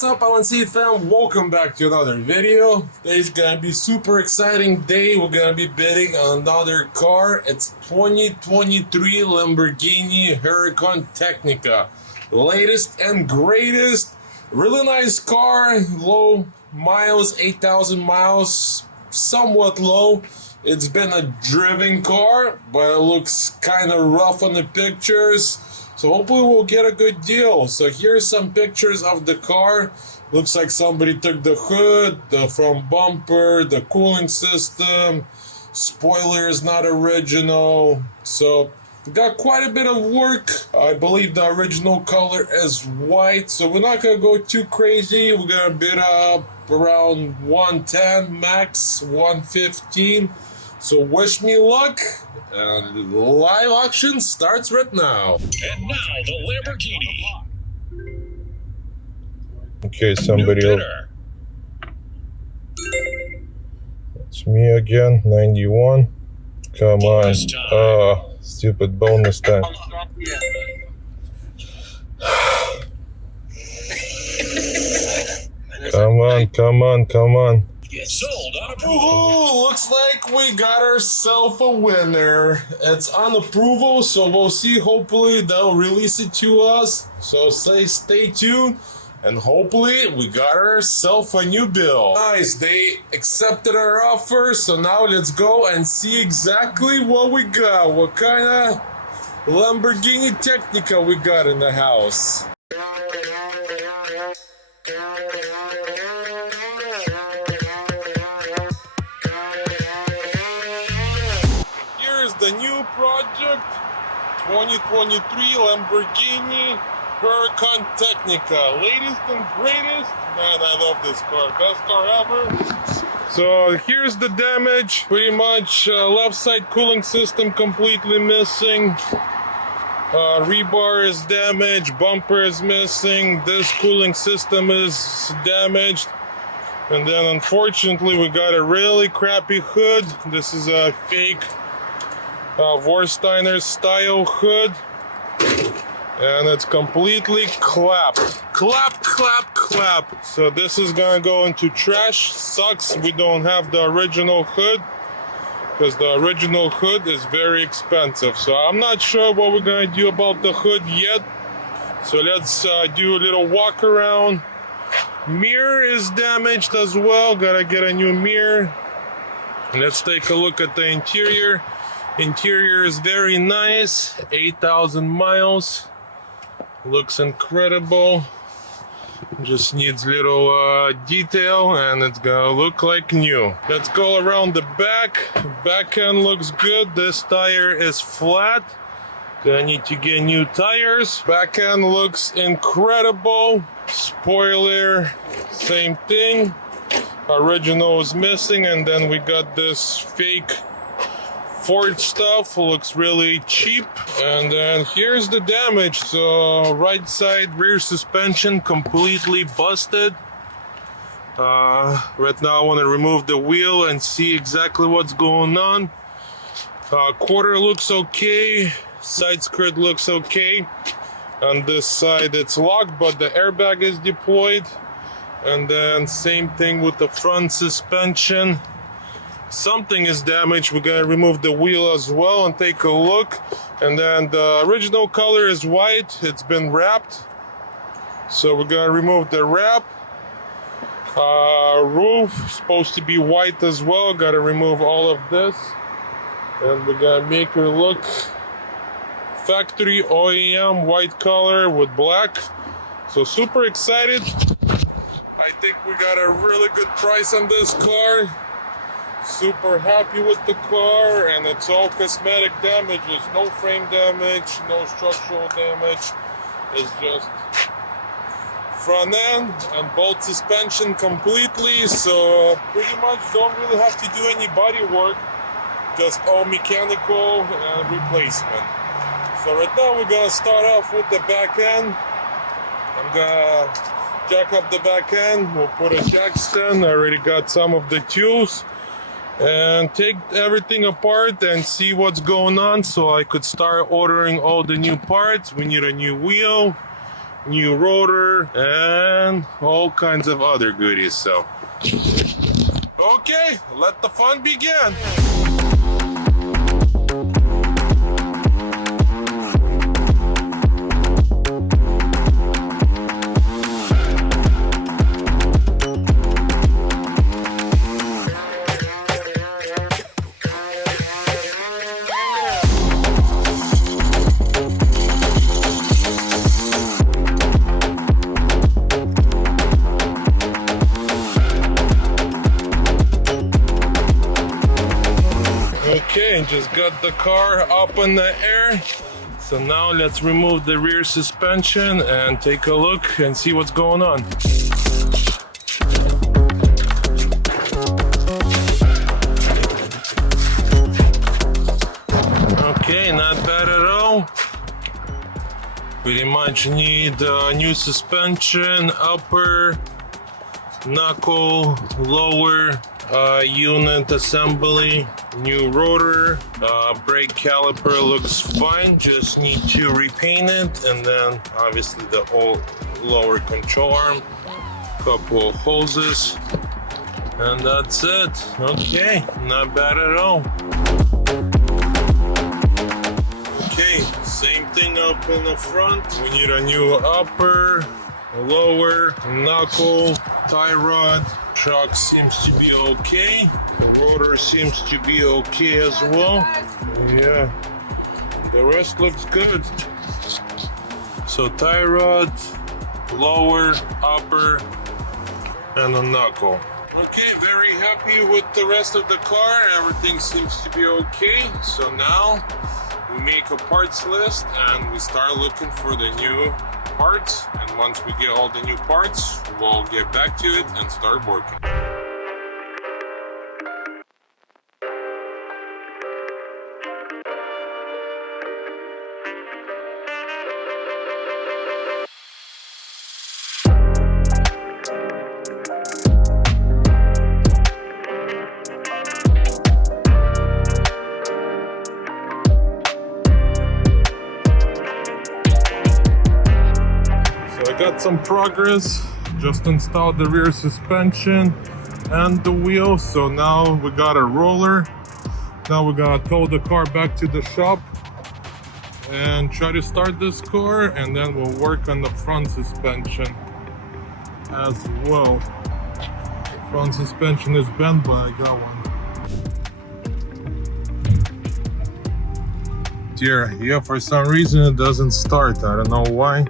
What's up, LNC fam? Welcome back to another video. Today's gonna be super exciting day. We're gonna be bidding on another car. It's 2023 Lamborghini Huracan Technica. Latest and greatest. Really nice car. Low miles, 8,000 miles. Somewhat low. It's been a driven car, but it looks kind of rough on the pictures. So hopefully we'll get a good deal. So here's some pictures of the car. Looks like somebody took the hood, the front bumper, the cooling system. Spoiler is not original. So we got quite a bit of work. I believe the original color is white. So we're not gonna go too crazy. We're gonna bid up around 110, max 115. So wish me luck, and live auction starts right now. And now the Lamborghini. Okay, somebody else. It's me again, 91. Come on. Stupid bonus time. Come on, come on, come on. Sold on approval. Ooh, looks like we got ourselves a winner. It's on approval, so we'll see. Hopefully they'll release it to us. So stay tuned, and hopefully we got ourselves a new bill. Nice, they accepted our offer, so now let's go and see exactly what we got. What kind of Lamborghini Technica we got in the house. The new project, 2023 Lamborghini Huracan Technica. Latest and greatest. Man, I love this car. Best car ever. So here's the damage. Pretty much left side cooling system completely missing. Rebar is damaged. Bumper is missing. This cooling system is damaged. And then unfortunately we got a really crappy hood. This is a fake Vorsteiner style hood, and it's completely clap. So this is gonna go into trash. Sucks we don't have the original hood, because the original hood is very expensive. So I'm not sure what we're gonna do about the hood yet. So let's do a little walk around. Mirror is damaged as well. Gotta get a new mirror. Let's take a look at the interior. Interior is very nice, 8,000 miles, looks incredible, just needs little detail and it's gonna look like new. Let's go around the back end looks good. This tire is flat, gonna need to get new tires. Back end looks incredible, spoiler, same thing, original is missing, and then we got this fake Ford stuff, looks really cheap. And then here's the damage. So right side rear suspension completely busted. Right now I want to remove the wheel and see exactly what's going on. Quarter looks okay, side skirt looks okay. On this side it's locked, but the airbag is deployed. And then same thing with the front suspension. Something is damaged. We're gonna remove the wheel as well and take a look. And then the original color is white. It's been wrapped, so we're gonna remove the wrap. Roof supposed to be white as well. Gotta remove all of this, and we're gonna make her look factory OEM white color with black. So super excited. I think we got a really good price on this car. Super happy with the car, and it's all cosmetic damages, no frame damage, no structural damage. It's just front end and both suspension completely, so pretty much don't really have to do any body work, just all mechanical and replacement. So right now we're gonna start off with the back end. I'm gonna jack up the back end. We'll put a jack stand. I already got some of the tools. And take everything apart and see what's going on, so I could start ordering all the new parts. We need a new wheel, new rotor, and all kinds of other goodies. So, okay, let the fun begin. Okay, just got the car up in the air. So now let's remove the rear suspension and take a look and see what's going on. Okay, not bad at all. Pretty much need new suspension, upper, knuckle, lower unit assembly, new rotor, brake caliper looks fine, just need to repaint it, and then obviously the whole lower control arm, couple hoses, and that's it. Okay, not bad at all. Okay, same thing up in the front. We need a new upper, lower, knuckle, tie rod. Truck seems to be okay. The rotor seems to be okay as well. Yeah, the rest looks good. So tie rod, lower, upper, and a knuckle. Okay, very happy with the rest of the car. Everything seems to be okay. So now we make a parts list and we start looking for the new parts, and once we get all the new parts, we'll get back to it and start working. Got some progress, just installed the rear suspension and the wheel, so now we got a roller. Now we're gonna tow the car back to the shop and try to start this car, and then we'll work on the front suspension as well. Front suspension is bent, but I got one. Dear, yeah, for some reason it doesn't start. I don't know why.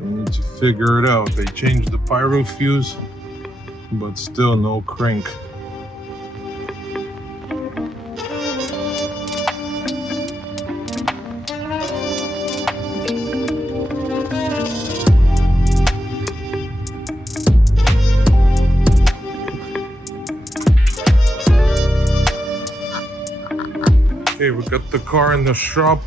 We need to figure it out. They changed the pyro fuse, but still no crank. Okay, we got the car in the shop.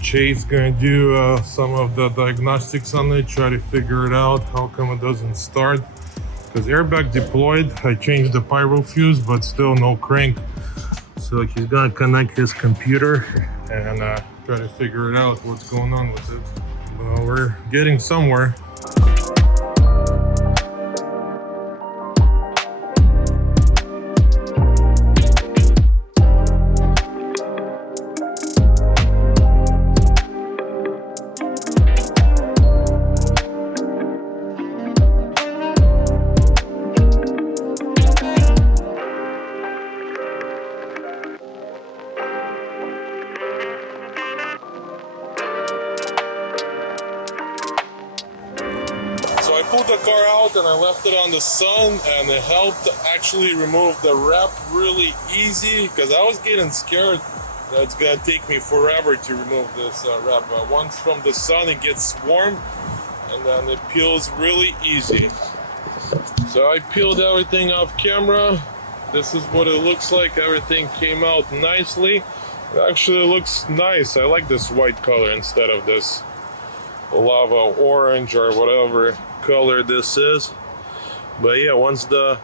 Chase gonna do some of the diagnostics on it, try to figure it out, how come it doesn't start. Because airbag deployed, I changed the pyro fuse, but still no crank. So he's gonna connect his computer and try to figure it out, what's going on with it. But we're getting somewhere. So I pulled the car out and I left it on the sun, and it helped actually remove the wrap really easy, because I was getting scared that it's gonna take me forever to remove this wrap. But once from the sun it gets warm and then it peels really easy. So I peeled everything off camera. This is what it looks like. Everything came out nicely. It actually looks nice. I like this white color instead of this lava orange or whatever color this is. But yeah, once the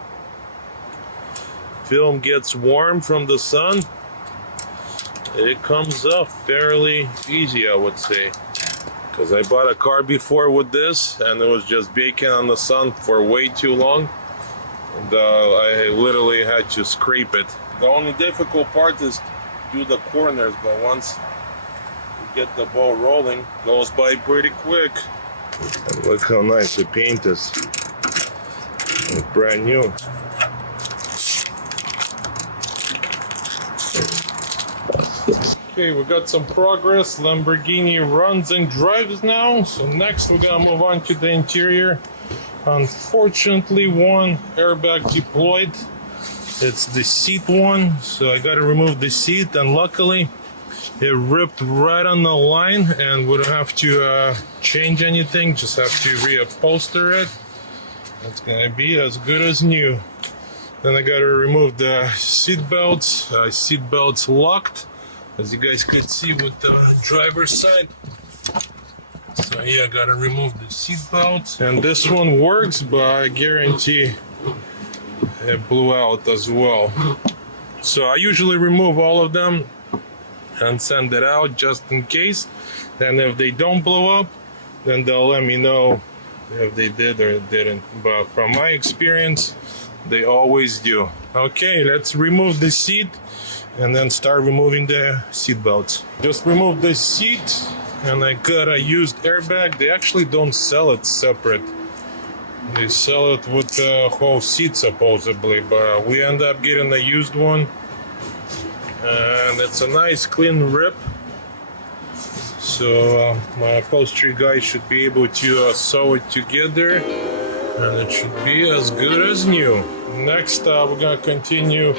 film gets warm from the sun, it comes off fairly easy, I would say. because I bought a car before with this and it was just baking on the sun for way too long, and I literally had to scrape it. The only difficult part is to do the corners, but once you get the ball rolling, it goes by pretty quick. And look how nice the paint is. It's brand new. Okay, we got some progress. Lamborghini runs and drives now. So next we're gonna move on to the interior. Unfortunately, one airbag deployed. It's the seat one, so I gotta remove the seat, and luckily it ripped right on the line and we don't have to change anything, just have to reupholster it. It's gonna be as good as new. Then I gotta remove the seat belts. Seat belts locked, as you guys could see with the driver's side. So yeah, I gotta remove the seat belts. And this one works, but I guarantee it blew out as well. So I usually remove all of them and send it out just in case. And if they don't blow up, then they'll let me know if they did or didn't. But from my experience, they always do. Okay, let's remove the seat and then start removing the seat belts. Just remove the seat, and I got a used airbag. They actually don't sell it separate. They sell it with the whole seat supposedly, but we end up getting a used one. And it's a nice clean rip. So my upholstery guy should be able to sew it together, and it should be as good as new. Next, we're gonna continue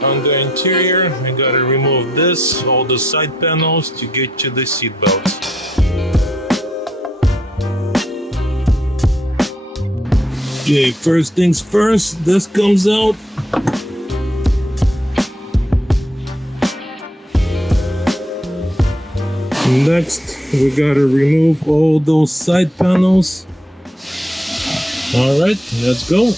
on the interior. I gotta remove this, all the side panels to get to the seat belts. Okay, first things first, this comes out. Next, we gotta remove all those side panels. All right, let's go.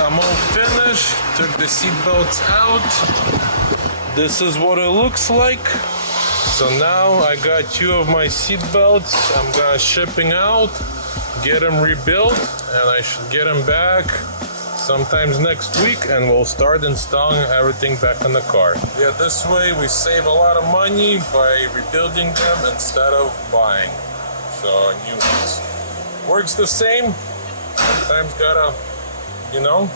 I'm all finished. Took the seat belts out. This is what it looks like. So now I got 2 of my seat belts. I'm gonna shipping out, get them rebuilt, and I should get them back sometimes next week, and we'll start installing everything back in the car. Yeah, this way we save a lot of money by rebuilding them instead of buying. So new ones. Works the same. Sometimes gotta, you know,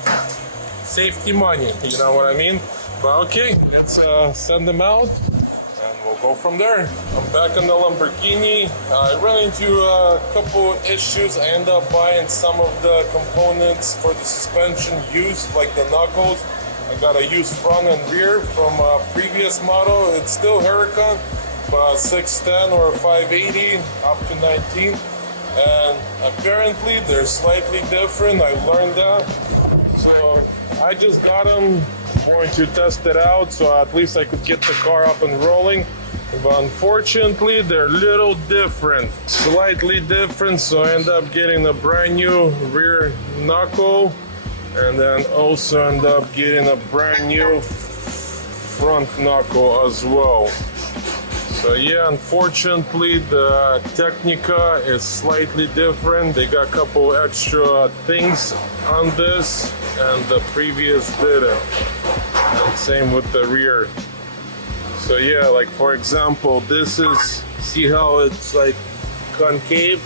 safety money, you know what I mean? But okay, let's send them out and we'll go from there. I'm back on the Lamborghini. I ran into a couple issues. I ended up buying some of the components for the suspension used, like the knuckles. I got a used front and rear from a previous model. It's still Huracan, but 610 or 580 up to 19. And apparently they're slightly different. I learned that. So I just got them, going to test it out, so at least I could get the car up and rolling. But unfortunately they're a little different, slightly different, so I end up getting a brand new rear knuckle, and then also end up getting a brand new front knuckle as well. So yeah, unfortunately the Technica is slightly different. They got a couple extra things on this and the previous didn't. And same with the rear. So yeah, like for example, this is, see how it's like concave?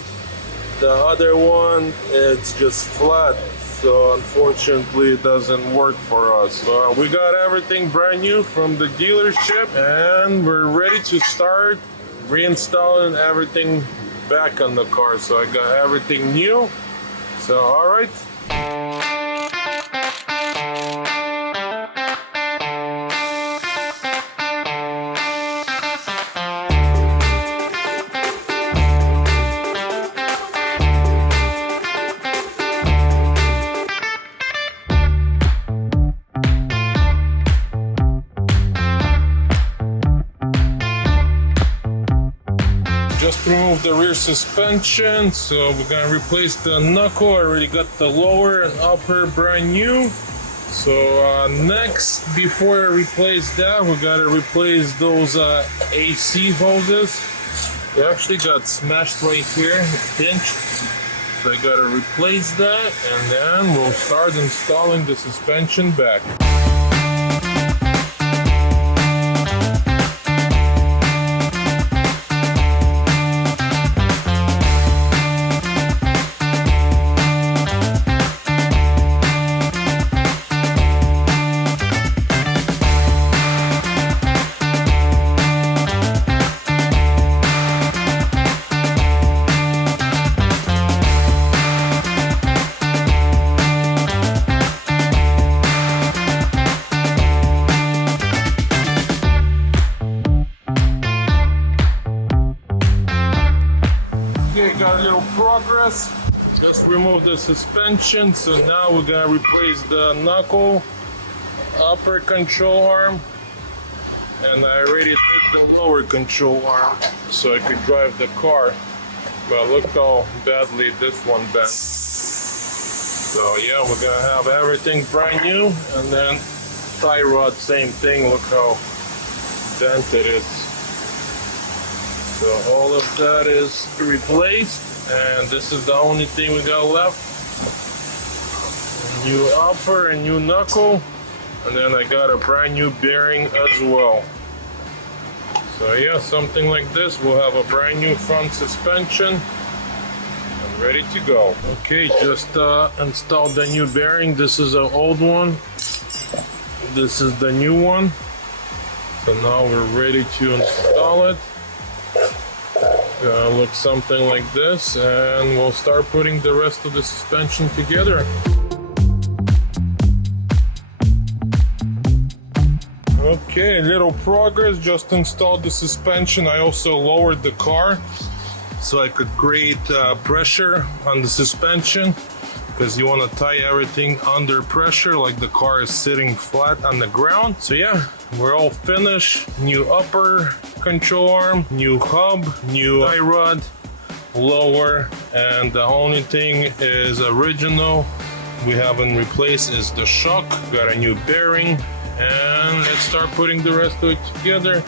The other one, it's just flat. So unfortunately it doesn't work for us. So we got everything brand new from the dealership and we're ready to start reinstalling everything back on the car. So I got everything new. So all right. Next, remove the rear suspension. So we're gonna replace the knuckle. I already got the lower and upper brand new. So next, before I replace that, we gotta replace those AC hoses. They actually got smashed right here, pinched. So I gotta replace that, and then we'll start installing the suspension back. Got a little progress. Just remove the suspension. So now we're gonna replace the knuckle, upper control arm, and I already did the lower control arm so I could drive the car. But look how badly this one bent. So yeah, we're gonna have everything brand new, and then tie rod, same thing. Look how bent it is. So all of that is replaced, and this is the only thing we got left. New upper and new knuckle, and then I got a brand new bearing as well. So yeah, something like this. We'll have a brand new front suspension and ready to go. Okay, just installed the new bearing. This is an old one. This is the new one. So now we're ready to install it. Look something like this, and we'll start putting the rest of the suspension together. Okay, little progress. Just installed the suspension. I also lowered the car so I could create pressure on the suspension, because you want to tie everything under pressure like the car is sitting flat on the ground. So yeah, we're all finished. New upper control arm, new hub, new tie rod, lower, and the only thing is original we haven't replaced is the shock. Got a new bearing, and let's start putting the rest of it together.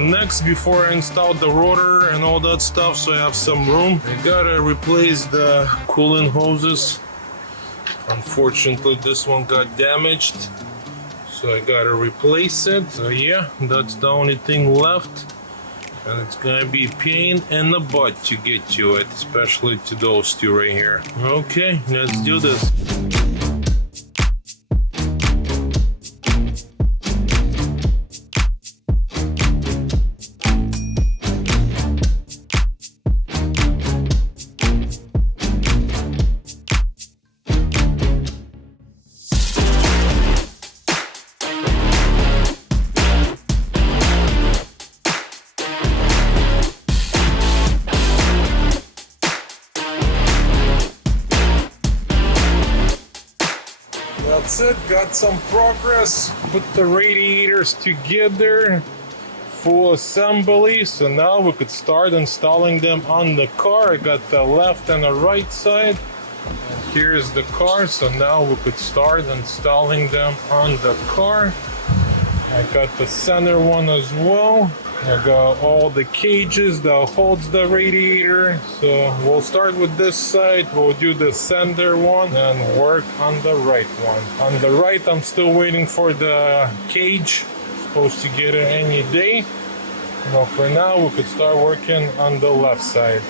Next, before I install the rotor and all that stuff, so I have some room, I gotta replace the coolant hoses. Unfortunately, this one got damaged, so I gotta replace it. So yeah, that's the only thing left, and it's gonna be a pain in the butt to get to it, especially to those two right here. Okay, let's do this. That's it, got some progress. Put the radiators together, full assembly. So now we could start installing them on the car. I got the left and the right side. And here's the car. So now we could start installing them on the car. I got the center one as well. I got all the cages that holds the radiator. So we'll start with this side. We'll do the center one and work on the right one. On the right, I'm still waiting for the cage. Supposed to get it any day. But for now, we could start working on the left side.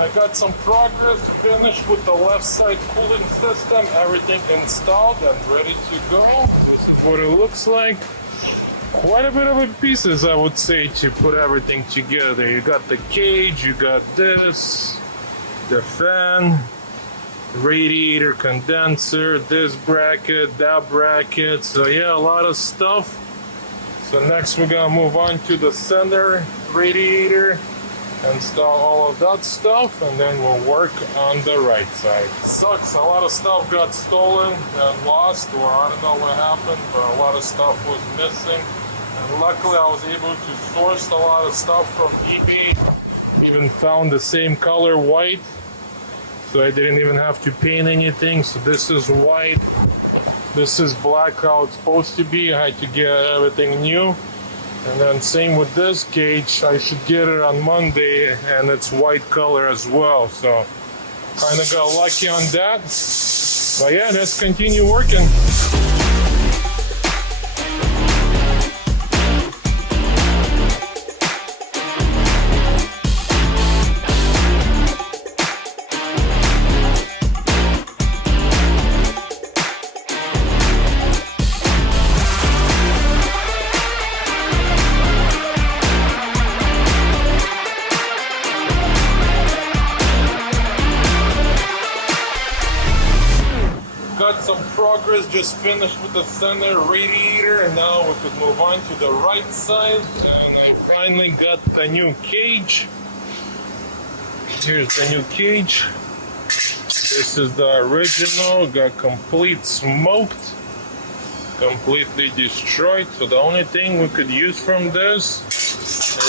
I got some progress, finished with the left side cooling system, everything installed and ready to go. This is what it looks like. Quite a bit of pieces, I would say, to put everything together. You got the cage, you got this, the fan, radiator condenser, this bracket, that bracket. So yeah, a lot of stuff. So next we're gonna move on to the center radiator. install all of that stuff, and then we'll work on the right side. Sucks, a lot of stuff got stolen and lost, or I don't know what happened, but a lot of stuff was missing. And luckily I was able to source a lot of stuff from eBay. Even found the same color white, so I didn't even have to paint anything. So this is white, this is black, how it's supposed to be. I had to get everything new. And then same with this cage, I should get it on Monday, and it's white color as well. So kind of got lucky on that. But yeah, let's continue working. Got some progress, just finished with the center radiator, and now we could move on to the right side. And I finally got the new cage. Here's the new cage. This is the original, got complete smoked, completely destroyed. So the only thing we could use from this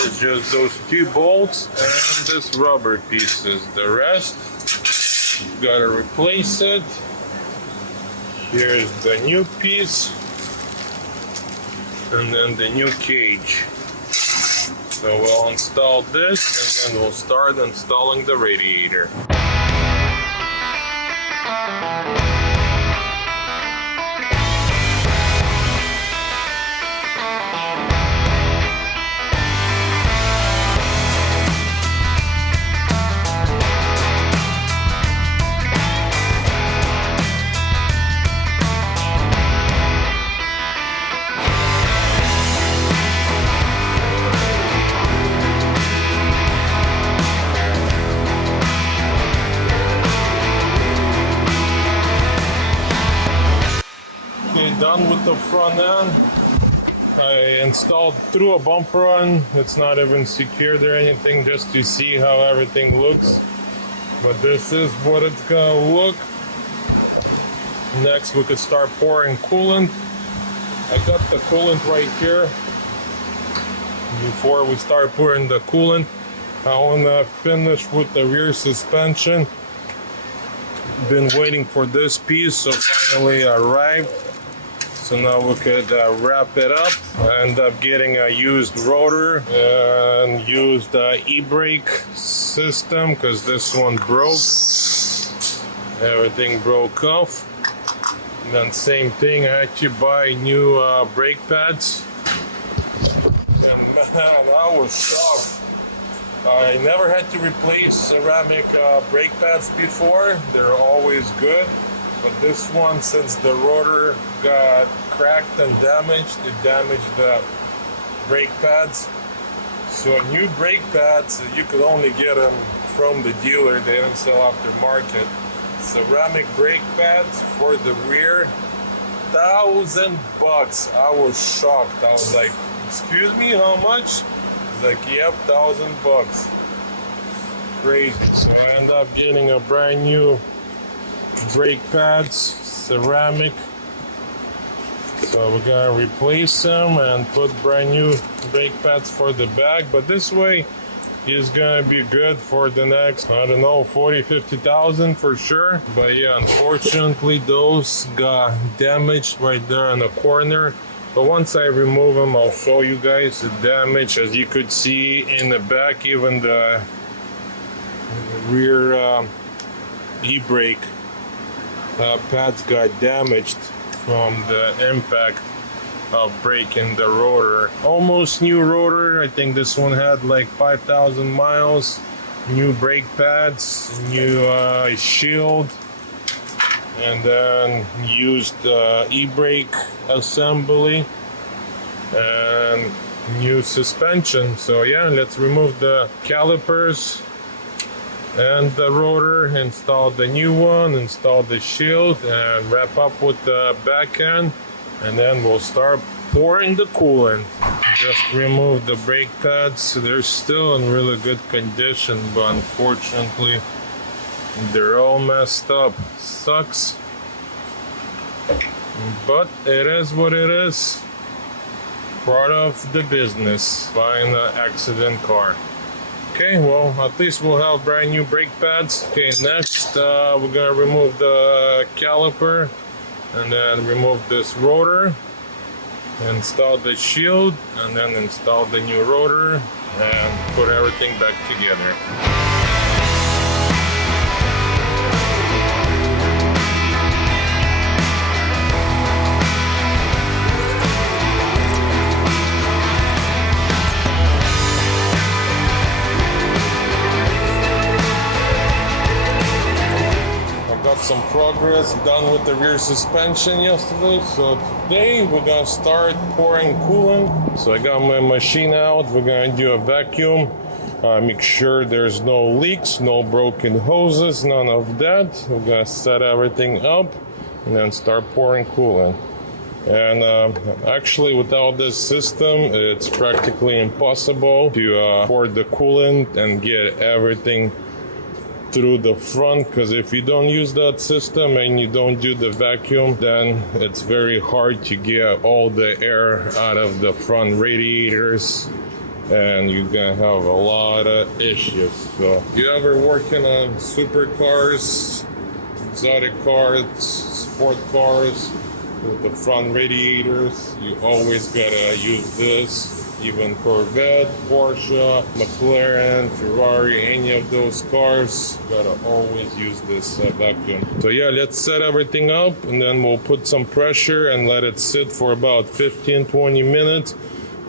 is just those 2 bolts and this rubber pieces. The rest, gotta replace it. Here's the new piece, and then the new cage. So we'll install this, and then we'll start installing the radiator. Done with the front end. I installed through a bumper on. It's not even secured or anything, just to see how everything looks. But this is what it's gonna look. Next we could start pouring coolant. I got the coolant right here. Before we start pouring the coolant, I wanna finish with the rear suspension. Been waiting for this piece, so finally arrived. So now we could wrap it up. I end up getting a used rotor and used e-brake system because this one broke. Everything broke off. And then same thing, I had to buy new brake pads. And man, I was shocked. I never had to replace ceramic brake pads before. They're always good. But this one, since the rotor got cracked and damaged, it damaged the brake pads. So new brake pads, you could only get them from the dealer. They don't sell aftermarket. Ceramic brake pads for the rear, $1,000. I was shocked. I was like, excuse me, how much? He's like, yep, $1,000. Crazy. So I ended up getting a brand new brake pads, ceramic. So we're gonna replace them and put brand new brake pads for the back. But this way is gonna be good for the next, I don't know, 40-50,000 for sure. But yeah, unfortunately those got damaged right there in the corner. But once I remove them, I'll show you guys the damage. As you could see in the back, even the rear e-brake pads got damaged from the impact of breaking the rotor. Almost new rotor. I think this one had like 5,000 miles. New brake pads, new shield, and then used e-brake assembly and new suspension. So yeah, let's remove the calipers and the rotor, install the new one, install the shield, and wrap up with the back end, and then we'll start pouring the coolant. Just remove the brake pads. They're still in really good condition, but unfortunately they're all messed up. Sucks, but it is what it is. Part of the business, buying an accident car. Okay, well, at least we'll have brand new brake pads. Okay, next we're gonna remove the caliper and then remove this rotor, install the shield, and then install the new rotor and put everything back together. Some progress done with the rear suspension yesterday, so today we're gonna start pouring coolant. So I got my machine out. We're gonna do a vacuum, make sure there's no leaks, no broken hoses, none of that. We're gonna set everything up and then start pouring coolant. And actually, without this system, it's practically impossible to pour the coolant and get everything through the front, because if you don't use that system and you don't do the vacuum, then it's very hard to get all the air out of the front radiators and you're gonna have a lot of issues. So if you ever working on supercars, exotic cars, sport cars with the front radiators, you always gotta use this. Even Corvette, Porsche, McLaren, Ferrari, any of those cars, gotta always use this vacuum. So yeah, let's set everything up and then we'll put some pressure and let it sit for about 15-20 minutes.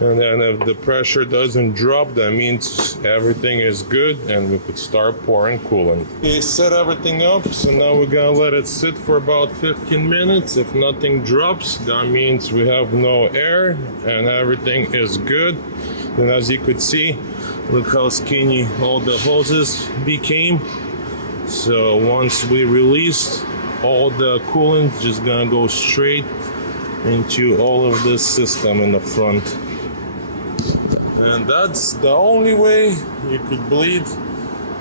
And then if the pressure doesn't drop, that means everything is good and we could start pouring coolant. Okay, set everything up, so now we're gonna let it sit for about 15 minutes. If nothing drops, that means we have no air and everything is good. And as you could see, look how skinny all the hoses became. So once we release, all the coolant just gonna go straight into all of this system in the front. And that's the only way you could bleed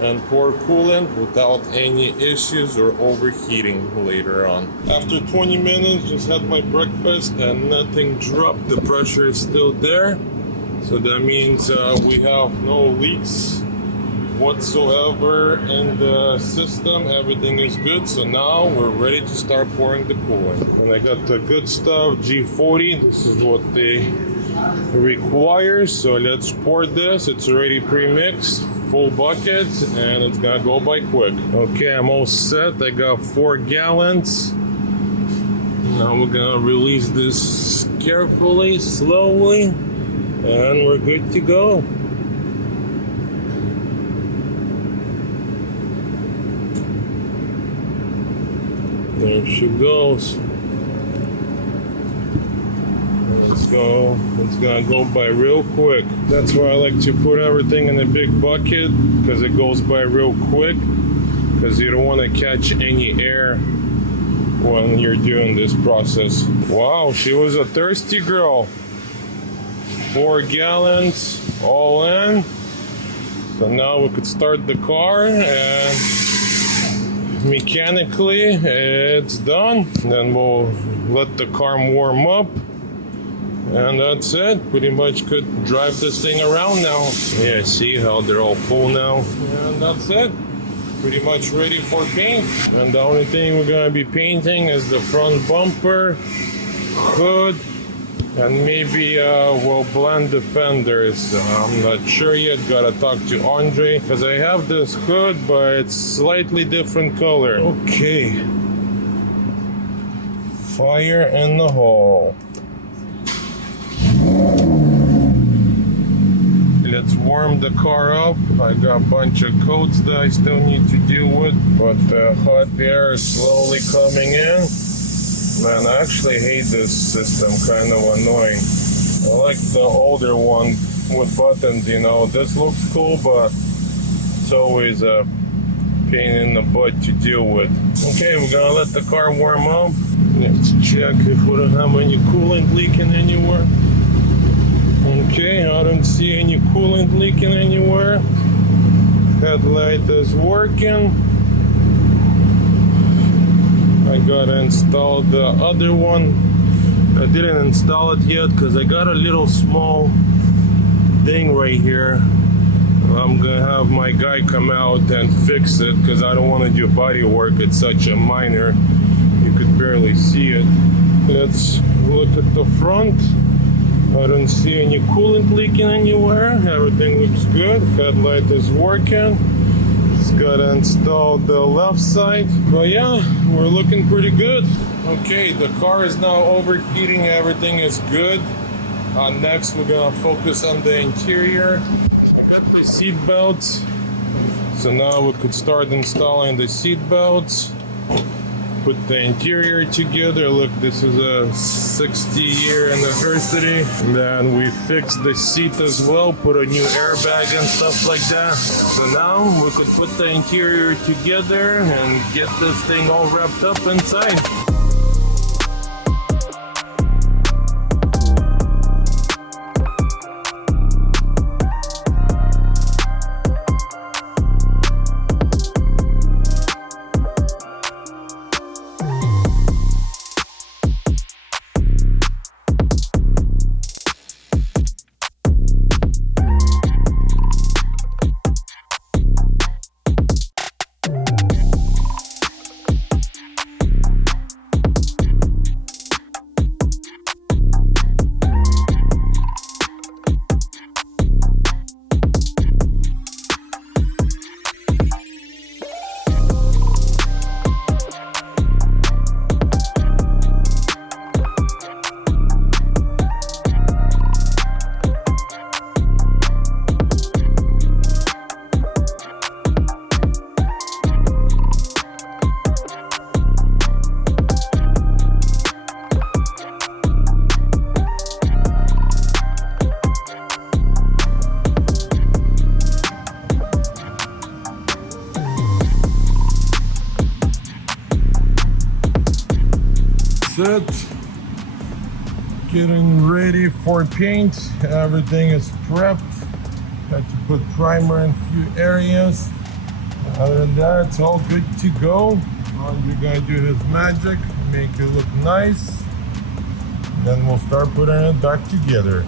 and pour coolant without any issues or overheating later on. After 20 minutes, just had my breakfast and nothing dropped. The pressure is still there. So that means we have no leaks whatsoever in the system. Everything is good. So now we're ready to start pouring the coolant. And I got the good stuff, G40. This is what they requires, so let's pour this. It's already pre-mixed, full bucket, and it's gonna go by quick. Okay, I'm all set. I got 4 gallons. Now we're gonna release this carefully, slowly, and we're good to go. There she goes. It's gonna go by real quick. That's why I like to put everything in a big bucket, because it goes by real quick, because you don't want to catch any air when you're doing this process. Wow, she was a thirsty girl. 4 gallons all in. So now we could start the car and mechanically it's done. Then we'll let the car warm up. And that's it. Pretty much could drive this thing around now. Yeah, see how they're all full now. And that's it. Pretty much ready for paint. And the only thing we're gonna be painting is the front bumper, hood, and maybe we'll blend the fenders. I'm not sure yet. Gotta talk to Andre, because I have this hood, but it's slightly different color. Okay. Fire in the hole. Let's warm the car up. I got a bunch of coats that I still need to deal with, but the hot air is slowly coming in. Man, I actually hate this system, kind of annoying. I like the older one with buttons, you know. This looks cool, but it's always a pain in the butt to deal with. Okay, we're gonna let the car warm up. Let's check if we don't have any coolant leaking anywhere. Okay, I don't see any coolant leaking anywhere. Headlight is working. I gotta install the other one. I didn't install it yet because I got a little small thing right here. I'm gonna have my guy come out and fix it because I don't want to do body work. It's such a minor, you could barely see it. Let's look at the front. I don't see any coolant leaking anywhere. Everything looks good. Headlight is working. Just gotta install the left side. But yeah, we're looking pretty good. Okay, the car is now overheating. Everything is good. Next, we're gonna focus on the interior. I got the seat belts. So now we could start installing the seat belts. Put the interior together. Look, this is a 60-year anniversary. And then we fixed the seat as well, put a new airbag and stuff like that. So now we could put the interior together and get this thing all wrapped up inside. It. Getting ready for paint. Everything is prepped. Got to put primer in a few areas. Other than that, it's all good to go. We're gonna do his magic, make it look nice. Then we'll start putting it back together.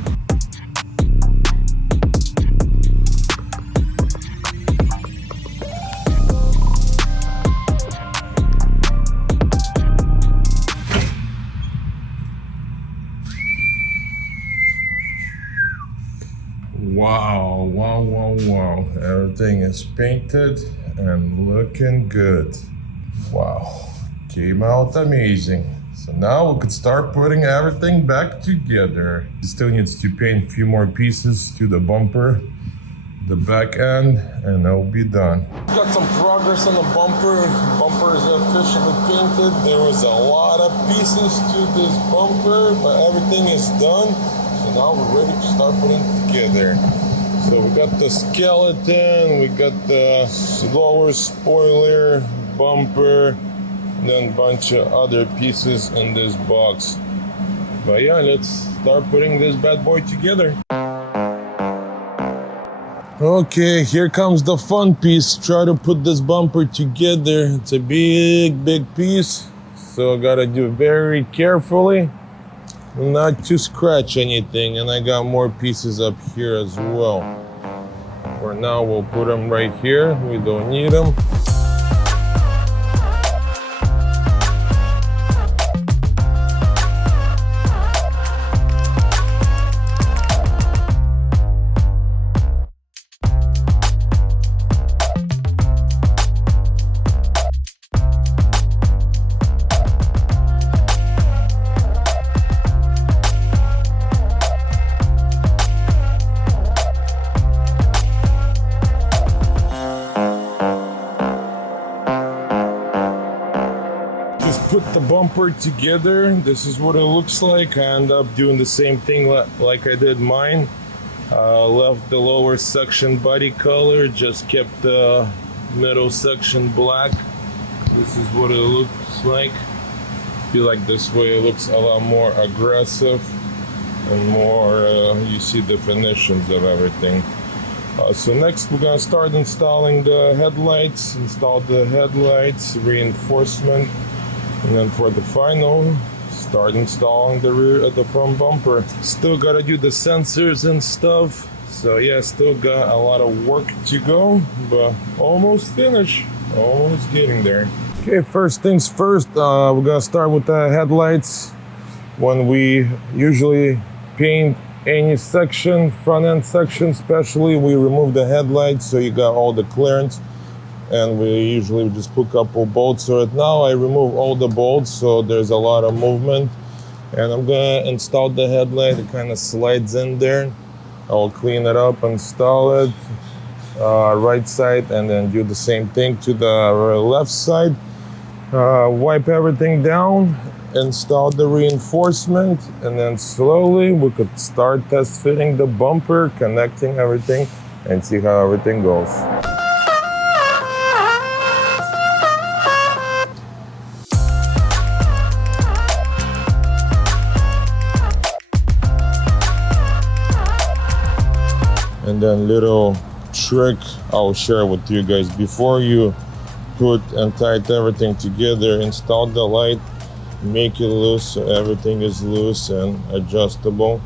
Wow. Everything is painted and looking good. Wow, came out amazing. So now we could start putting everything back together. Still needs to paint a few more pieces to the bumper, the back end, and it'll be done. Got some progress on the bumper. Bumper is officially painted. There was a lot of pieces to this bumper, but everything is done. So now we're ready to start putting it together. So we got the skeleton, we got the lower spoiler, bumper, and then a bunch of other pieces in this box. But yeah, let's start putting this bad boy together. Okay, here comes the fun piece. Try to put this bumper together. It's a big piece, so I gotta do it very carefully, not to scratch anything. And I got more pieces up here as well. For now, we'll put them right here. We don't need them. Put the bumper together. This is what it looks like. I end up doing the same thing like I did mine. Left the lower section body color, just kept the middle section black. This is what it looks like. feel like this way it looks a lot more aggressive and more you see definitions of everything. So next we're gonna start installing the headlights, reinforcement, and then for the final, start installing the rear of the front bumper. Still gotta do the sensors and stuff. So yeah, still got a lot of work to go, but almost finished, almost getting there. Okay, first things first, we're gonna start with the headlights. When we usually paint any section, front end section especially, we remove the headlights so you got all the clearance, and we usually just put a couple bolts. So right now I remove all the bolts, so there's a lot of movement, and I'm gonna install the headlight. It kind of slides in there. I'll clean it up, install it right side, and then do the same thing to the left side. Wipe everything down, install the reinforcement, and then slowly we could start test fitting the bumper, connecting everything, and see how everything goes. And then little trick I'll share with you guys: before you put and tight everything together, install the light, make it loose so everything is loose and adjustable.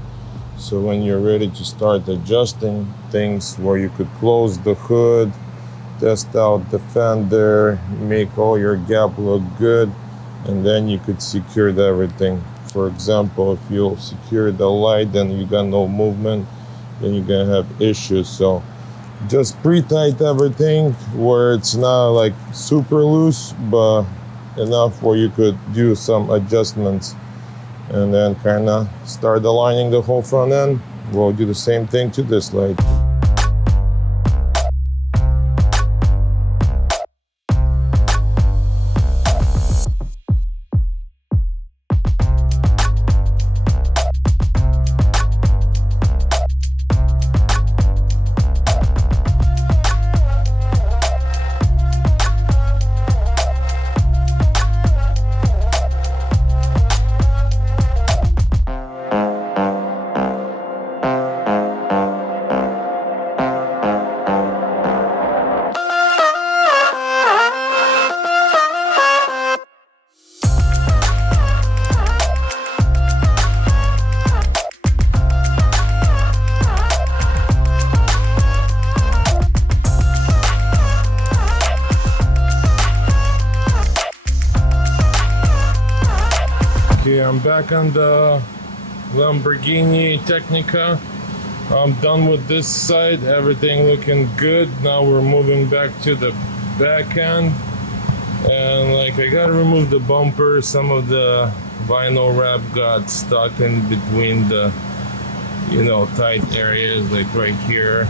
So when you're ready to start adjusting things, where you could close the hood, test out the fender, make all your gap look good, and then you could secure everything. For example, if you secure the light and you got no movement, then you're gonna have issues. So just pre-tight everything where it's not like super loose, but enough where you could do some adjustments, and then kind of start aligning the whole front end. We'll do the same thing to this light. Okay, I'm back on the Lamborghini Technica. I'm done with this side, everything looking good. Now we're moving back to the back end, and like I gotta remove the bumper. Some of the vinyl wrap got stuck in between the, you know, tight areas, like right here,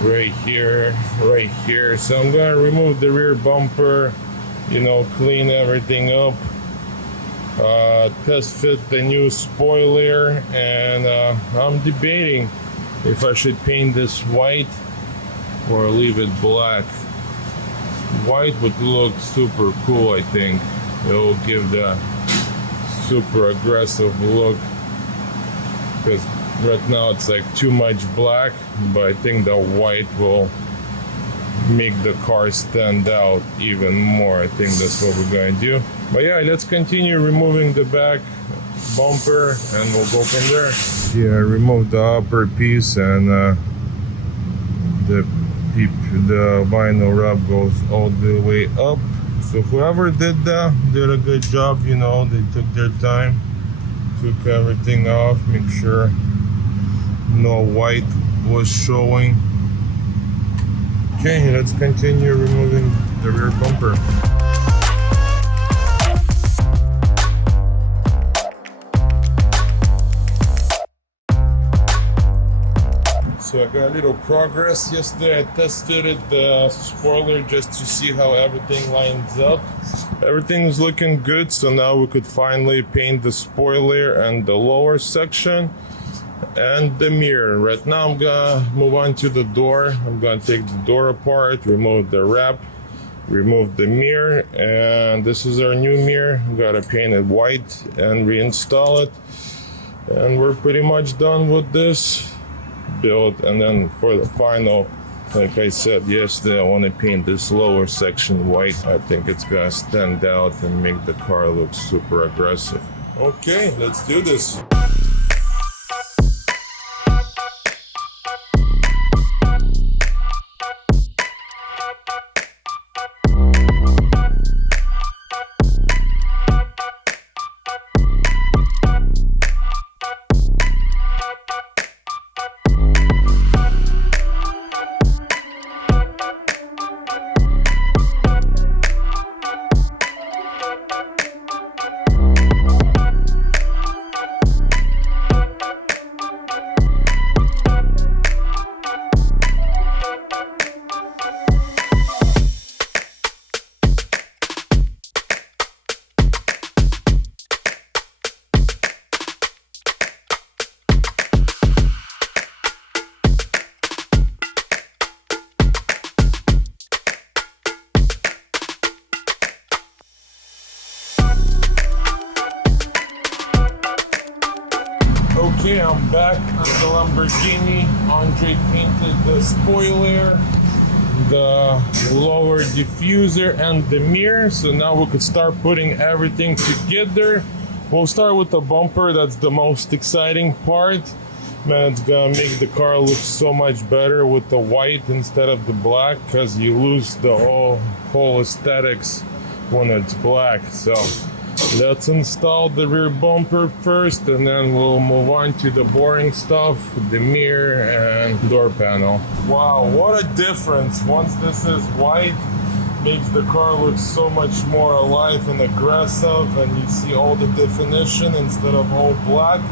right here, right here. So I'm gonna remove the rear bumper, you know, clean everything up, test fit the new spoiler, and I'm debating if I should paint this white or leave it black. White would look super cool, I think. It will give the super aggressive look, because right now it's like too much black, but I think the white will make the car stand out even more. I think that's what we're going to do. But yeah, let's continue removing the back bumper and we'll go from there. Yeah, I removed the upper piece, and the vinyl wrap goes all the way up. So whoever did that did a good job. You know, they took their time, took everything off, make sure no white was showing. Okay, let's continue removing the rear bumper. So I got a little progress. Yesterday I tested the spoiler just to see how everything lines up. Everything is looking good, so now we could finally paint the spoiler and the lower section and the mirror. Right now I'm gonna move on to the door. I'm gonna take the door apart, remove the wrap, Remove the mirror, and this is our new mirror. We gotta paint it white and reinstall it, and we're pretty much done with this build. And then for the final, like I said yesterday, I want to paint this lower section white. I think it's gonna stand out and make the car look super aggressive. Okay, let's do this. Okay, I'm back at the Lamborghini. Andre painted the spoiler, the lower diffuser, and the mirror. So now we could start putting everything together. We'll start with the bumper. That's the most exciting part. Man, it's gonna make the car look so much better with the white instead of the black, because you lose the whole aesthetics when it's black. So let's install the rear bumper first, and then we'll move on to the boring stuff, the mirror and door panel. Wow, what a difference. Once this is white, makes the car look so much more alive and aggressive, and you see all the definition instead of all black.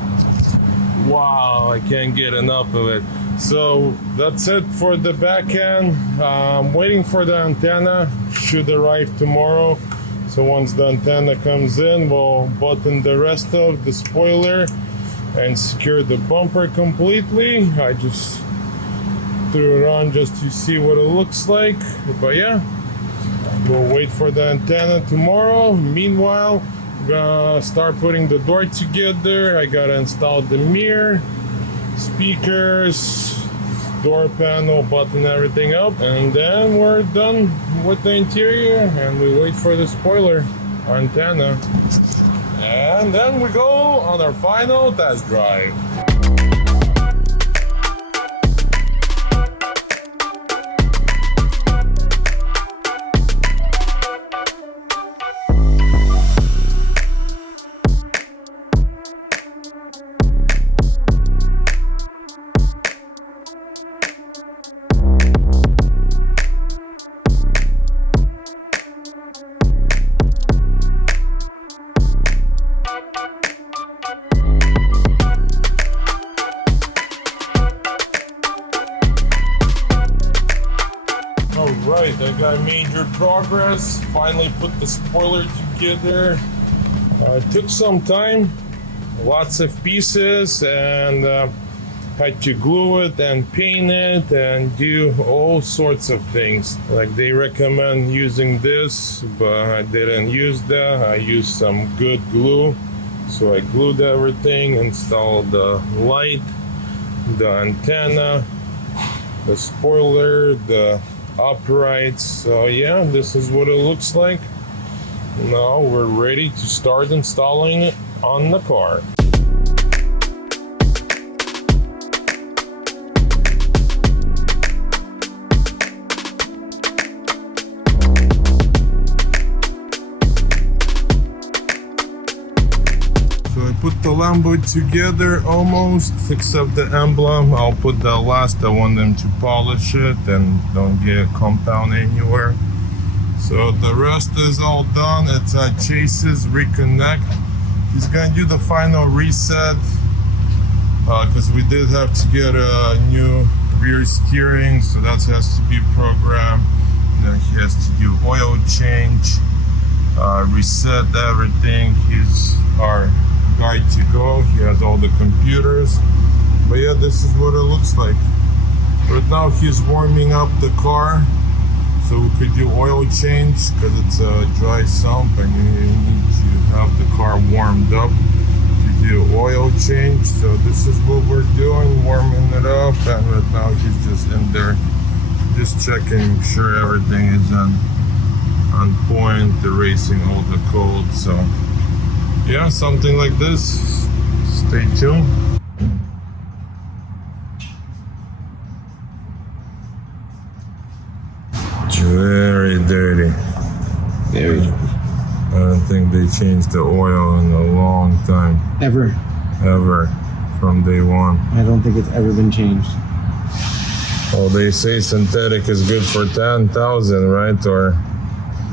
Wow, I can't get enough of it. So that's it for the back end. I'm waiting for the antenna, should arrive tomorrow. So once the antenna comes in, we'll button the rest of the spoiler and secure the bumper completely. I just threw it on just to see what it looks like. But yeah, we'll wait for the antenna tomorrow. Meanwhile, I'm gonna start putting the door together. I gotta install the mirror, speakers, door panel, button everything up, and then we're done with the interior, and we wait for the spoiler antenna, and then we go on our final test drive. Alright, I got major progress. Finally put the spoiler together. It took some time, lots of pieces, and had to glue it and paint it and do all sorts of things. Like, they recommend using this, but I didn't use that. I used some good glue. So I glued everything, installed the light, the antenna, the spoiler, the uprights. So yeah, this is what it looks like. Now we're ready to start installing it on the car. Put the Lambo together almost, except the emblem. I'll put the last. I want them to polish it and don't get compound anywhere. So the rest is all done. It's Chase's reconnect. He's gonna do the final reset because we did have to get a new rear steering, so that has to be programmed. And then he has to do oil change, reset everything. He's our guide to go. He has all the computers. But yeah, this is what it looks like. Right now he's warming up the car So we could do oil change because it's a dry sump and you need to have the car warmed up to do oil change. So this is what we're doing, warming it up, and right now he's just in there just checking, sure everything is on point, erasing all the code. So yeah, something like this. Stay tuned. Very dirty. Very. I don't think they changed the oil in a long time. Ever. From day one. I don't think it's ever been changed. Well, they say synthetic is good for 10,000, right? Or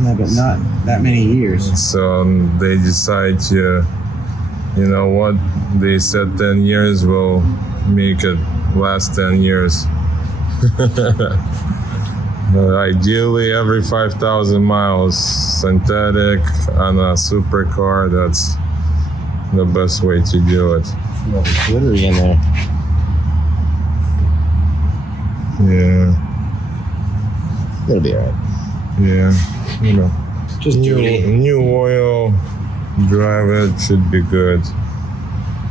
Yeah, but not that many years. so they decide to, you know what? They said 10 years, we'll make it last 10 years. Ideally, every 5,000 miles, synthetic on a supercar. That's the best way to do it. There's glittery in there. Yeah, It'll be alright. yeah. You know, Just new oil, drive it, should be good.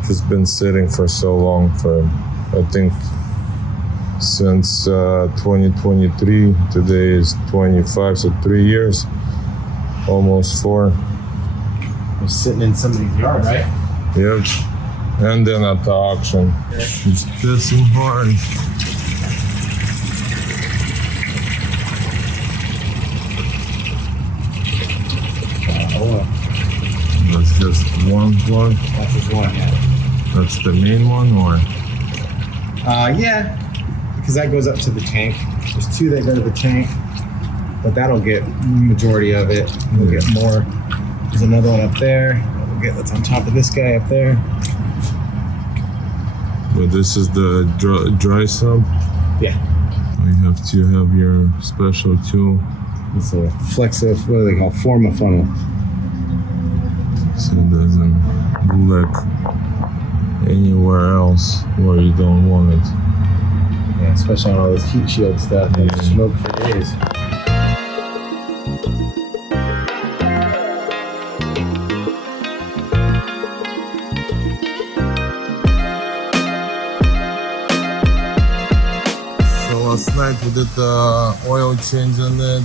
Just been sitting for so long, for I think since 2023. Today is 25, so 3 years, almost 4. It's sitting in somebody's yard, right? Yep. And then at the auction. It's pissing hard. Oh, That's just one plug. that's just one, yeah. That's the main one, or? Yeah, because that goes up to the tank. There's 2 that go to the tank, but that'll get majority of it. We'll get more. There's another one up there. We'll get that's on top of this guy up there. But this is the dry sump. Yeah, You have to have your special tool it's a flexo. What do they call? Forma funnel. so it doesn't leak anywhere else where you don't want it. Yeah, especially on all this heat shield stuff. They smoke for days. So last night we did the oil change on it,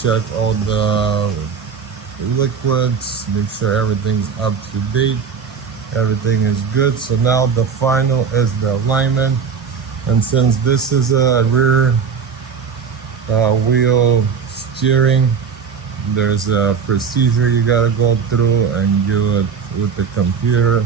check all the liquids, make sure everything's up to date, everything is good. So now the final is the alignment, and since this is a rear wheel steering, there's a procedure you gotta go through and do it with the computer,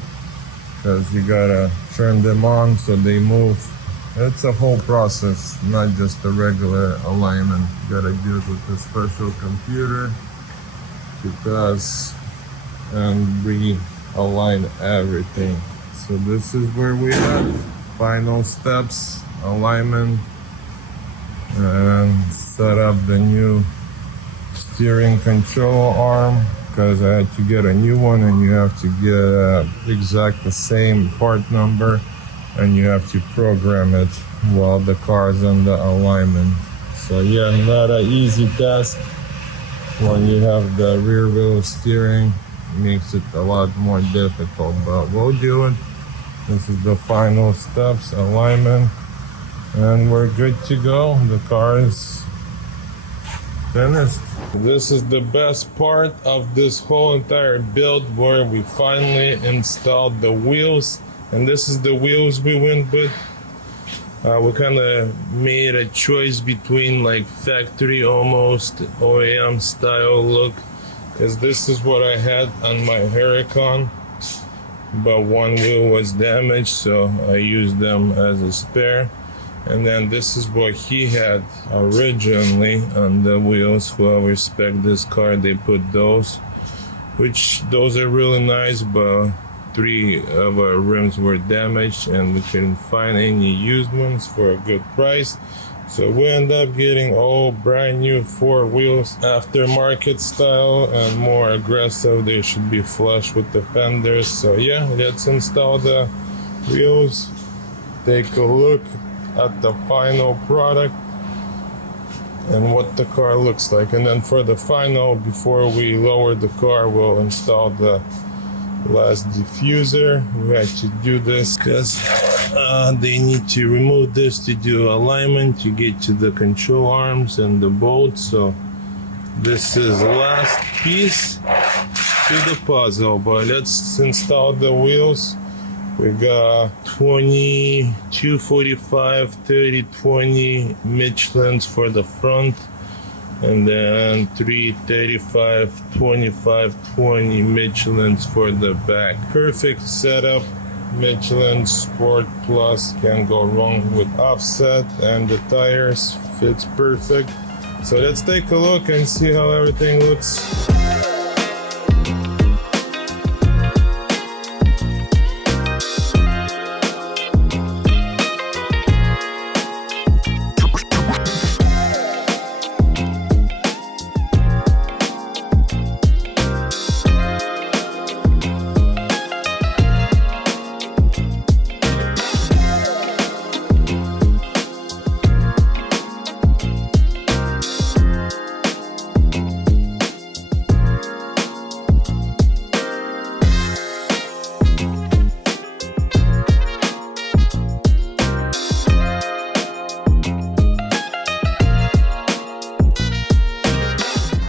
because you gotta turn them on so they move. It's a whole process, not just a regular alignment. You gotta do it with a special computer and realign everything. So this is where we have final steps, alignment, and set up the new steering control arm, because I had to get a new one, and you have to get exact the same part number, and you have to program it while the car is on the alignment. So yeah, not an easy task. When you have the rear wheel steering, it makes it a lot more difficult, but we'll do it. This is the final steps, alignment, and we're good to go. The car is finished. This is the best part of this whole entire build, where we finally installed the wheels. And this is the wheels we went with. We kind of made a choice between like factory almost OEM style look, because this is what I had on my Huracan, but one wheel was damaged, so I used them as a spare. And then this is what he had originally on the wheels. Whoever spec'd this car, they put those, which those are really nice, but 3 of our rims were damaged and we couldn't find any used ones for a good price. So we end up getting all brand new 4 wheels, aftermarket style and more aggressive. They should be flush with the fenders. So yeah, let's install the wheels, take a look at the final product. and what the car looks like. And then for the final, before we lower the car, we'll install the last diffuser. We had to do this because they need to remove this to do alignment to get to the control arms and the bolts. So this is the last piece to the puzzle, but let's install the wheels. We got 20, 245, 30, 20 Michelins for the front, and then 335, 25, 20 Michelins for the back. Perfect setup. Michelin Sport Plus, can't go wrong with offset, and the tires fits perfect. So let's take a look and see how everything looks.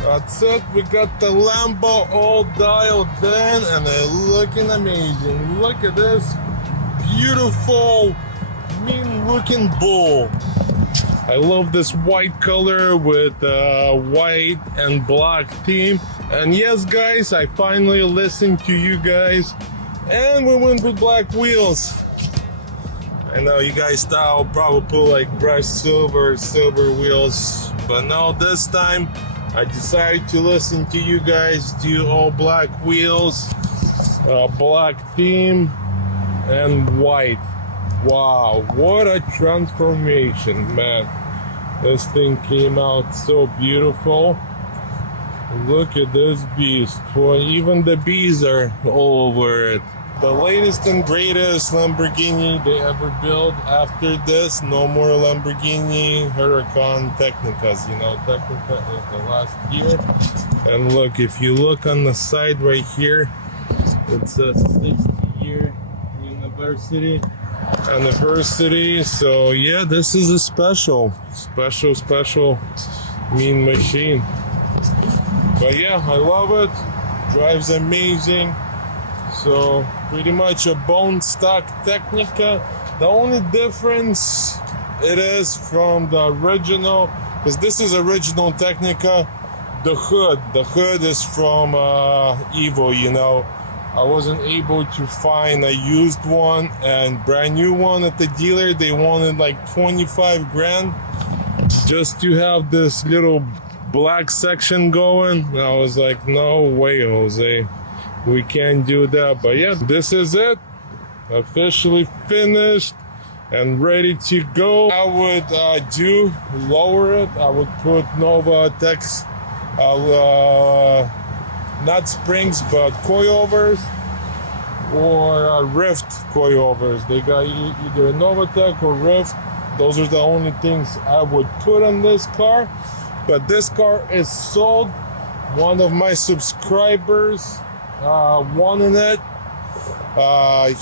That's it, we got the Lambo all dialed in and they're looking amazing. Look at this beautiful, mean looking bull. I love this white color with white and black theme. And yes guys, I finally listened to you guys and we went with black wheels. I know you guys thought I'll probably put like brushed silver wheels, but no, this time I decided to listen to you guys, do all black wheels, black theme, and white. Wow, what a transformation, man. This thing came out so beautiful. Look at this beast. Well, even the bees are all over it. The latest and greatest Lamborghini they ever built. After this, no more Lamborghini Huracan Technicas. You know, Technica is the last year. And look, if you look on the side right here, it's a 60-year anniversary. So yeah, this is a special mean machine. But yeah, I love it. Drives amazing. So pretty much a bone stock Technica. The only difference it is from the original, because this is original Technica, the hood is from Evo, you know. I wasn't able to find a used one, and brand new one at the dealer. They wanted like 25 grand just to have this little black section going. And I was like, no way, Jose. We can't do that. But yeah, this is it. Officially finished and ready to go. I would lower it. I would put Nova Tex, not springs, but coilovers or Rift coilovers. They got either Novatec or Rift. Those are the only things I would put on this car. But this car is sold. One of my subscribers wanted it.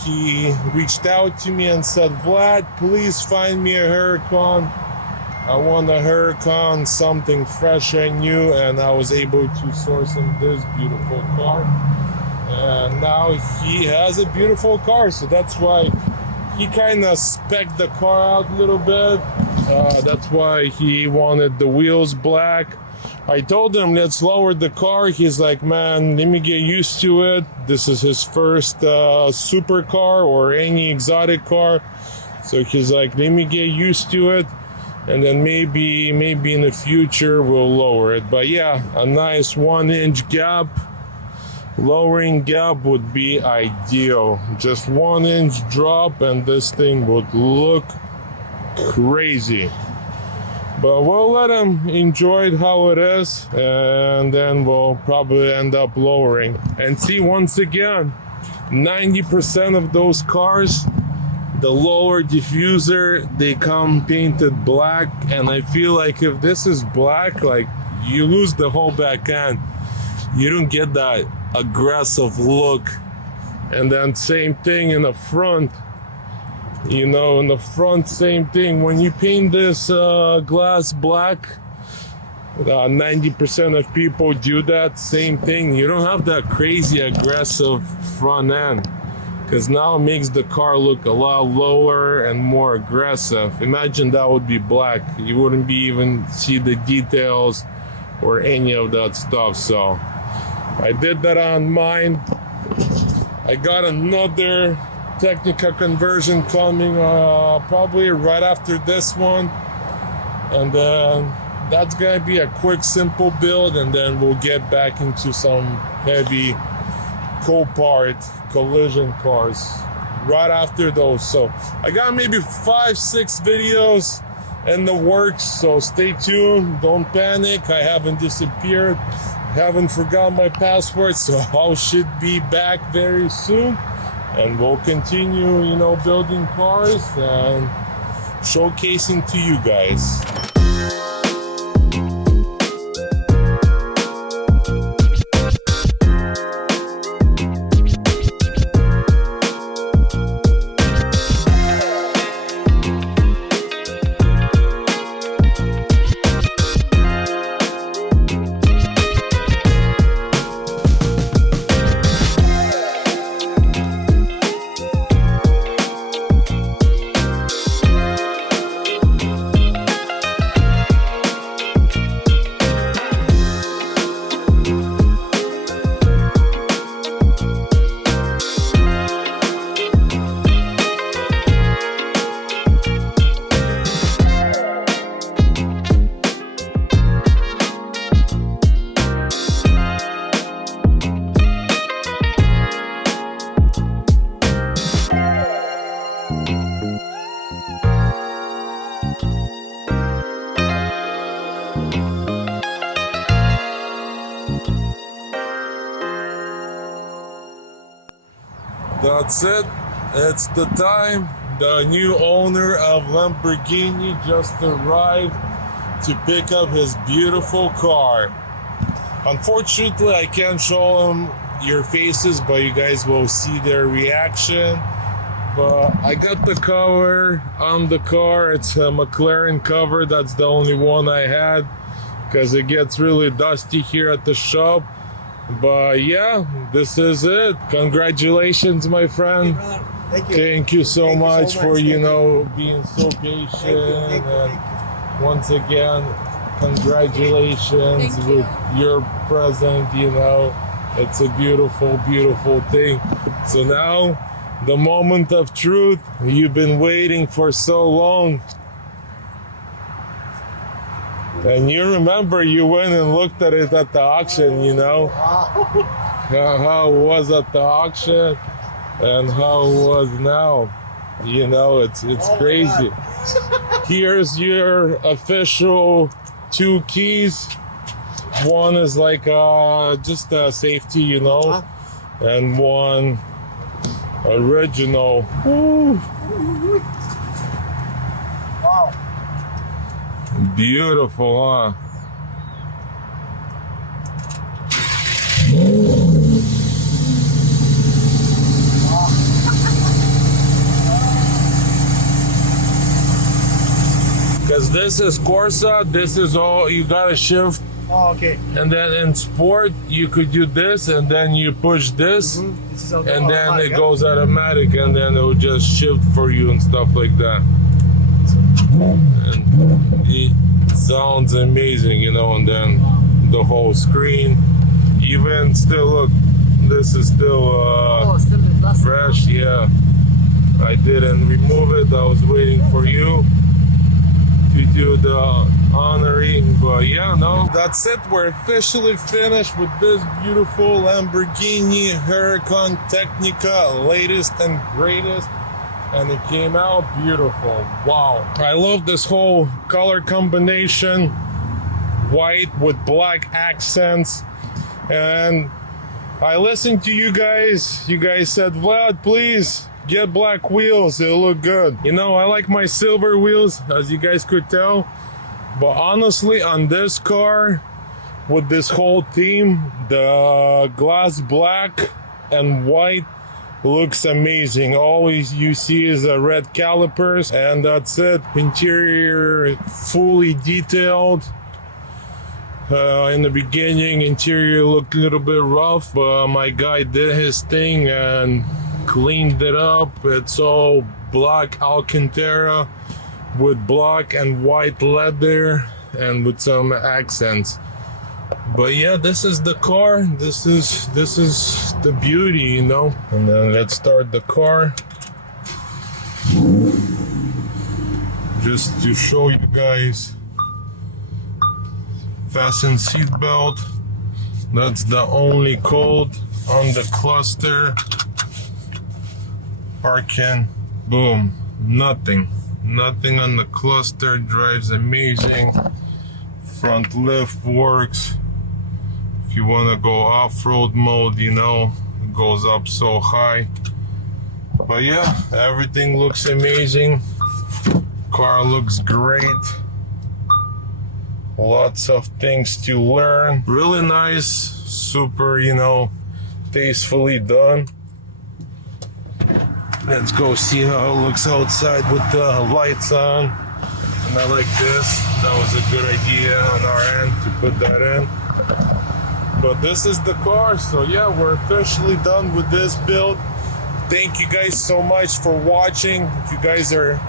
He reached out to me and said, Vlad, please find me a Huracan. I want a Huracan, something fresh and new, and I was able to source him this beautiful car. And now he has a beautiful car, so that's why he kind of spec'd the car out a little bit. That's why he wanted the wheels black. I told him, let's lower the car. He's like, man, let me get used to it. This is his first supercar or any exotic car. So he's like, let me get used to it. And then maybe in the future we'll lower it. But yeah, a nice 1-inch gap. Lowering gap would be ideal. Just 1-inch drop and this thing would look crazy. But we'll let him enjoy it how it is, and then we'll probably end up lowering. And see, once again, 90% of those cars, The lower diffuser, they come painted black, and I feel like if this is black, like you lose the whole back end. You don't get that aggressive look. And then same thing in the front. You know, in the front, same thing. When you paint this glass black, 90% of people do that same thing. You don't have that crazy aggressive front end, because now it makes the car look a lot lower and more aggressive. Imagine that would be black. You wouldn't be even see the details or any of that stuff. So I did that on mine. I got another Technica conversion coming probably right after this one, and then that's gonna be a quick, simple build, and then we'll get back into some heavy Copart collision cars right after those. So I got maybe 5-6 videos in the works, so stay tuned. Don't panic, I haven't disappeared, haven't forgotten my password, so I should be back very soon, and we'll continue, you know, building cars and showcasing to you guys. That's it. It's the time. The new owner of Lamborghini just arrived to pick up his beautiful car. Unfortunately, I can't show him your faces, but you guys will see their reaction. But I got the cover on the car. It's a McLaren cover. That's the only one I had, because it gets really dusty here at the shop. But yeah, this is it. Congratulations, my friend. Thank you. Thank you so much for, you Thank know, being so patient. Thank you. And once again, congratulations with your present, you know. It's a beautiful, beautiful thing. So now, the moment of truth you've been waiting for so long. And you remember you went and looked at it at the auction, you know, how it was at the auction and how it was now. You know, it's crazy. Here's your official 2 keys. One is like just a safety, you know, and one original. Ooh. Wow. Beautiful, huh? Because this is Corsa, this is all, you gotta shift. Oh, okay. And then in sport, you could do this, and then you push this, This is and then it goes automatic, and then it will just shift for you and stuff like that. And it sounds amazing, you know, and then the whole screen. Even still, look, this is still fresh, yeah. I didn't remove it, I was waiting for you to do the honoring, but yeah, no, that's it. We're officially finished with this beautiful Lamborghini Huracan Technica, latest and greatest, and it came out beautiful. Wow, I love this whole color combination, white with black accents. And I listened to you guys said, Vlad, please Get black wheels, they'll look good. You know, I like my silver wheels, as you guys could tell. But honestly, on this car, with this whole theme, the glass black and white looks amazing. All you see is the red calipers, and that's it. Interior fully detailed. In the beginning, interior looked a little bit rough, but my guy did his thing and cleaned it up. It's all black Alcantara with black and white leather and with some accents. But yeah, this is the car. This is the beauty, you know. And then let's start the car. Just to show you guys. Fasten seatbelt. That's the only code on the cluster. Parking. Boom. Nothing on the cluster. Drives amazing. Front lift works. If you want to go off-road mode, you know, it goes up so high. But yeah, everything looks amazing. Car looks great. Lots of things to learn. Really nice, super, you know, tastefully done. Let's go see how it looks outside with the lights on. And I like this. That was a good idea on our end to put that in. But this is the car, so yeah, we're officially done with this build. Thank you guys so much for watching. If you guys are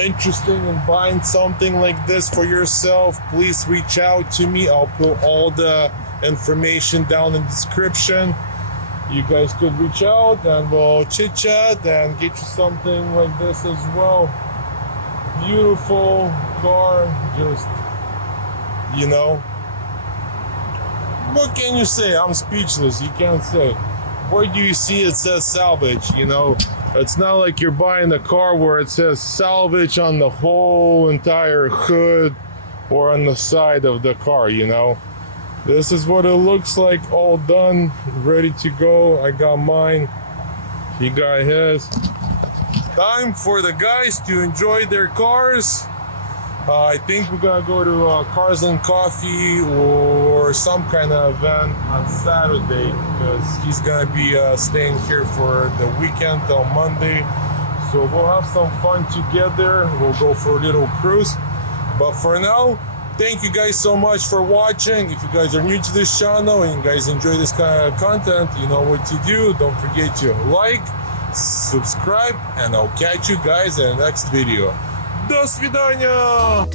interested in buying something like this for yourself, please reach out to me. I'll put all the information down in the description. You guys could reach out and we'll chit chat and get you something like this as well. Beautiful car, just, you know, what can you say? I'm speechless. You can't say. Where do you see it says Salvage? You know, it's not like you're buying a car where it says Salvage on the whole entire hood or on the side of the car, you know. This is what it looks like, all done, ready to go. I got mine. He got his. Time for the guys to enjoy their cars. I think we're gonna go to Cars and Coffee or some kind of event on Saturday because he's gonna be staying here for the weekend till Monday. So we'll have some fun together. We'll go for a little cruise. But for now, thank you guys so much for watching. If you guys are new to this channel and you guys enjoy this kind of content, you know what to do. Don't forget to like, subscribe, and I'll catch you guys in the next video. До свидания!